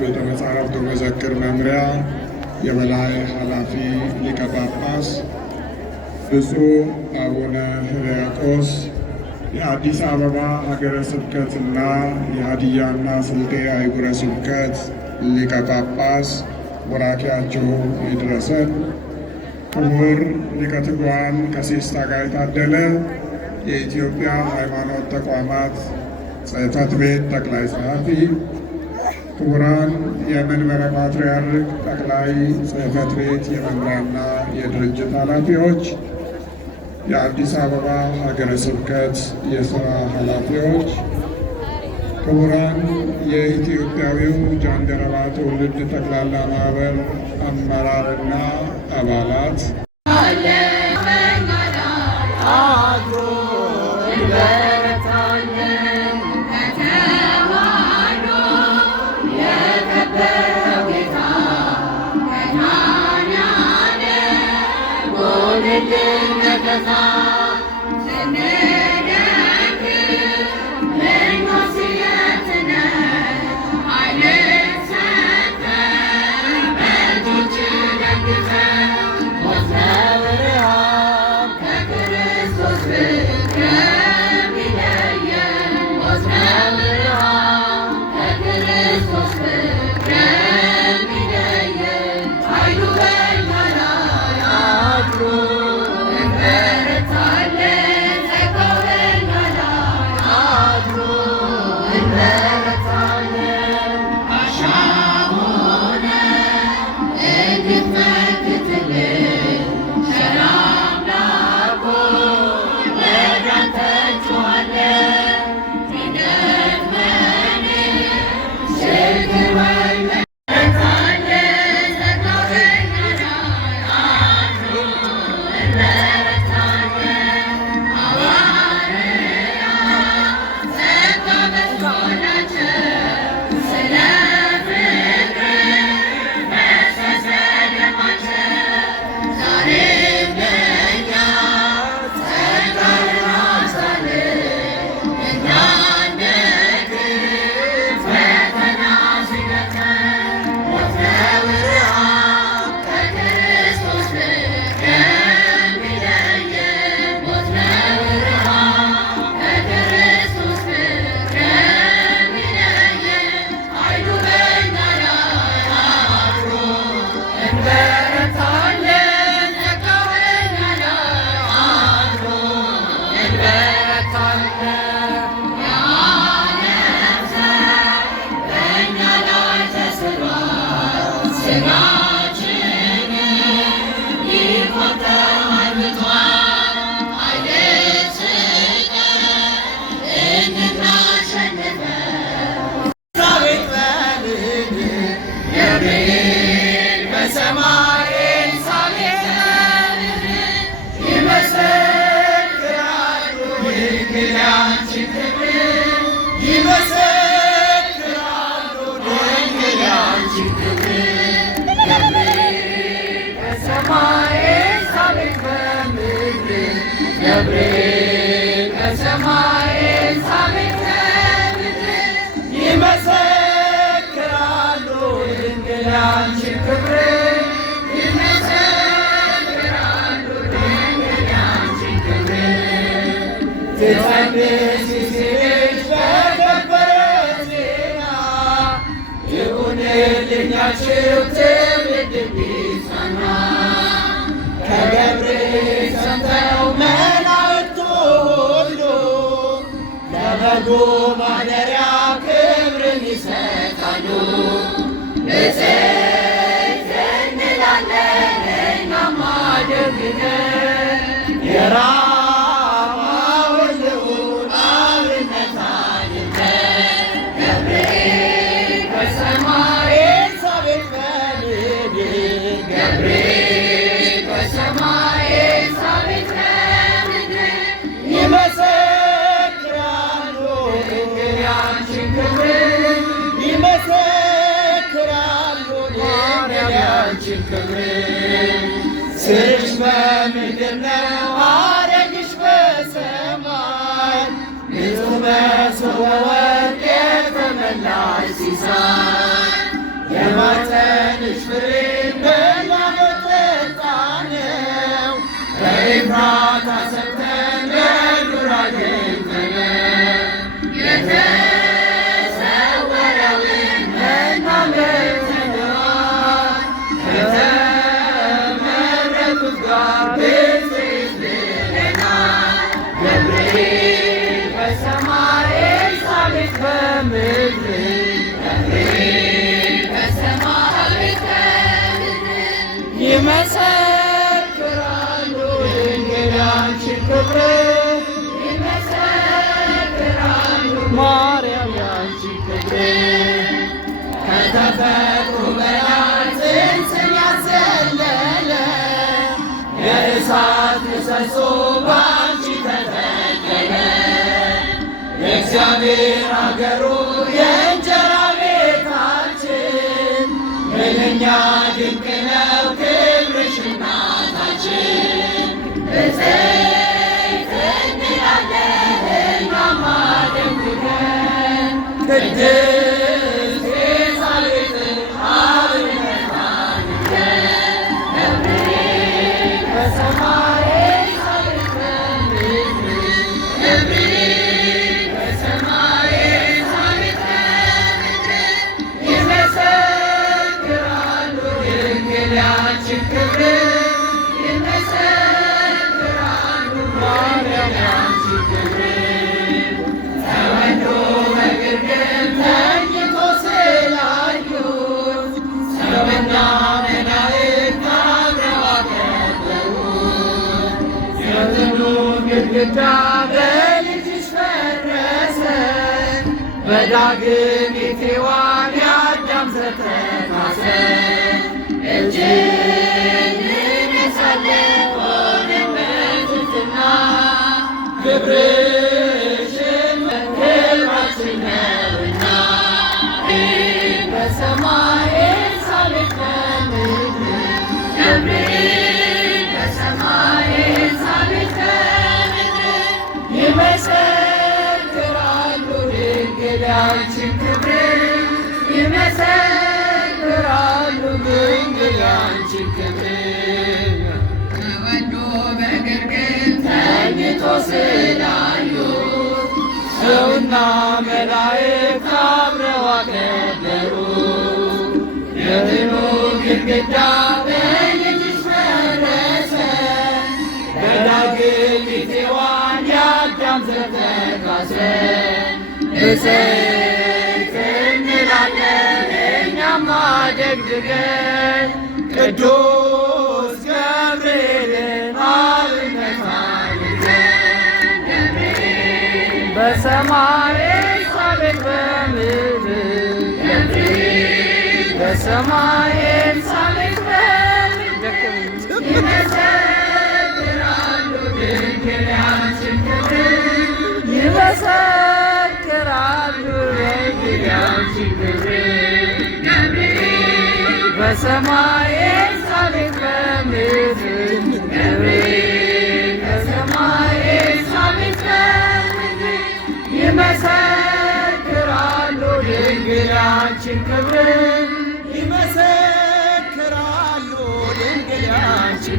ቤተ መጻሕፍት መዘክር መምሪያ የበላይ ኃላፊ ሊቀ ጳጳስ ብፁዕ አቡነ ሕርያቆስ የአዲስ አበባ ሀገረ ስብከትና የሀዲያና ስልጤ አህጉረ ስብከት ሊቀ ጳጳስ ቡራኪያቸው ይድረሰን። ክቡር ሊቀ ትጉሃን ቀሲስ ታጋይ ታደለ የኢትዮጵያ ሃይማኖት ተቋማት ጽሕፈት ቤት ጠቅላይ ጸሐፊ፣ ክቡራን የመንበረ ፓትርያርክ ጠቅላይ ጽሕፈት ቤት የመምሪያና የድርጅት ኃላፊዎች፣ የአዲስ አበባ ሀገረ ስብከት የሥራ ኃላፊዎች፣ ክቡራን የኢትዮጵያዊው ጃንደረባ ትውልድ ጠቅላላ ማኅበር አመራርና አባላት Maderia ብፅዕት እንላለን እኛማ ደግነን የራማውን ልዑል አብነት አድርገን ገብርኤል በሰማይ ኤልሳቤጥ በምድር ገብርኤል በሰማይ ኤልሳቤጥ በምድር ይመሰክራሉ ድንግል ያንቺን ክብር ይመሰክራሉ ድንግል ያንቺን ክብር ስርሽ በምድር ነው ሐረግሽ በሰማይ ንጹሕ መሶበ ወርቅ የተመላሽ ሲሳይ የማኅፀንሽ ፍሬ በላበት ጠጣነው በኤፍራታ ሰምተን በዱር አገኘነው የተሰወረውን መና በልተነዋል ከተመረጡት ጋር ብፅዕት ብለናል ገብርኤል በሰማይ ኤልሳቤጥ በምድር ገብርኤል በሰማይ በምድር ይመሰክራሉ ድንግል ያንቺን ክብር ይመሰክራሉ ማርያም ያንቺን ክብር ከተፈጥሮ በላይ ጽንስን ያዘለለ የእሳት ምሰሶ ባንቺ ተተከለ የእግዚአብሔር አገሩ የእንጀራ ቤታችን ምንኛ ድንቅ ነው ክብርሽ እናታችን ብፅዕት እንላለን እኛማ ደግነን ቅድስት ኤልሳቤጥን አብነት አድርገን ገብርኤል በሰማይ ኤልሳቤጥ በምድር ገብርኤል በሰማይ ኤልሳቤጥ በምድር ይመሰክራሉ ድንግል ያንቺን ክብር ይመሰክራሉ ማርያም ያንቺን ክብር ተወልዶ በግርግም ተኝቶ ስላዩት ሰውና መላእክት አብረው አከበሩት የጥሉ ግድግዳ በልጅሽ ፈረሰ በዳግሚት ሔዋን የአዳም ዘር ተካሰ እጅግ እንነሳለን ሆነን በትሕትና ክብርሽን ክብራችን ነውና በሰማይ ኤልሳቤጥ በምድር ገብርኤል በሰማይ ኤልሳቤጥ በምድር ይመሰክራሉ ድንግል ያንቺን ክብር ይመሰክራሉ ድንግል ያንቺን ክብር ተወልዶ በግርግም ተኝቶ ስላዩት ሰውና መላእክት አብረው አከበሩት የጥሉ ግድግዳ በልጅሽ ፈረሰ በዳግሚት ሔዋን የአዳም ዘር ተካሰ ብፅዕት እንላለን እኛማ ደግነን ቅዱስ ገብርኤልን አብነት አድርገን ገብርኤል በሰማይ ኤልሳቤጥ በምድር ገብርኤል በሰማይ ኤልሳቤጥ በምድር ይመሰክራሉ ድንግል ያንቺን ክብር ይመሰክራሉ ድንግል ያንቺን ክብር ገብርኤል በሰማይ ኤልሳቤጥ በምድር ገብርኤል በሰማይ ኤልሳቤጥ በምድር ይመሰክራሉ ድንግል ያንቺን ክብር ይመሰክራሉ ድንግል ያንቺን